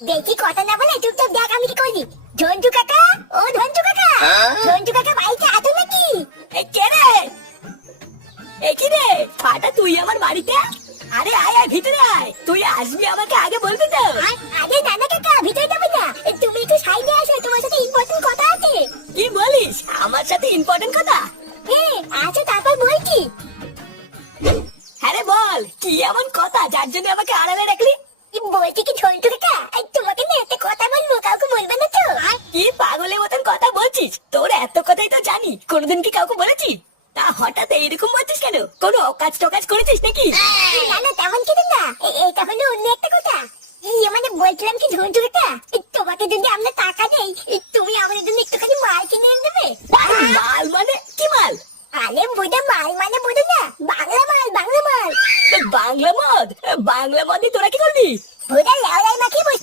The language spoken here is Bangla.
বেশি কথা না বলে চুপচাপ দেখ আমি কি করি। ঝন্টু কাকা, ও ঝন্টু কাকা, ঝন্টু কাকা বাড়িতে আছো নাকি? কে রে? কি রে ফাটা, তুই আমার বাড়িতে? আরে আয় আয়, ভিতরে আয়। তুই আসবি আমাকে আগে বলবি তো। আরে না না কাকা, ভিতরে যাবে না, তুমি একটু সাইডে আসো, তোমার সাথে ইম্পর্টেন্ট কথা আছে। কি বলিস? আমার সাথে ইম্পর্টেন্ট কথা? হ্যাঁ আচ্ছা, তারপর বলছি। হ্যাঁ রে বল, কি এমন কথা যার জন্য আমাকে আড়ালে রাখলি? বলছি কি ঝন্টু কাকা, তোমাকে না একটা কথা বলবো, কাউকে বলবে না তো? কি পাগলের মতন কথা বলছিস? তোর এত কথাই তো জানি, কোনোদিন কি কাউকে বলেছি? তা হঠাৎ এইরকম বলছিস কেন? কোনো অকাজ টকাজ করেছিস নাকি? না না, তেমন কিছু না, এটা হলো অন্য একটা কথা। মানে বলছিলাম কি ঝন্টু কাকা, তোমাকে যদি আমরা টাকা দেই, তুমি আমাদের জন্য একটুখানি মাল কিনে এনে দেবে। মাল মানে কি মাল? আরে বোঝা, মাল মানে বোঝো না, বাংলা মাল, বাংলা মাল। বাংলা মদ? বাংলা মদে তোরা কি করবি?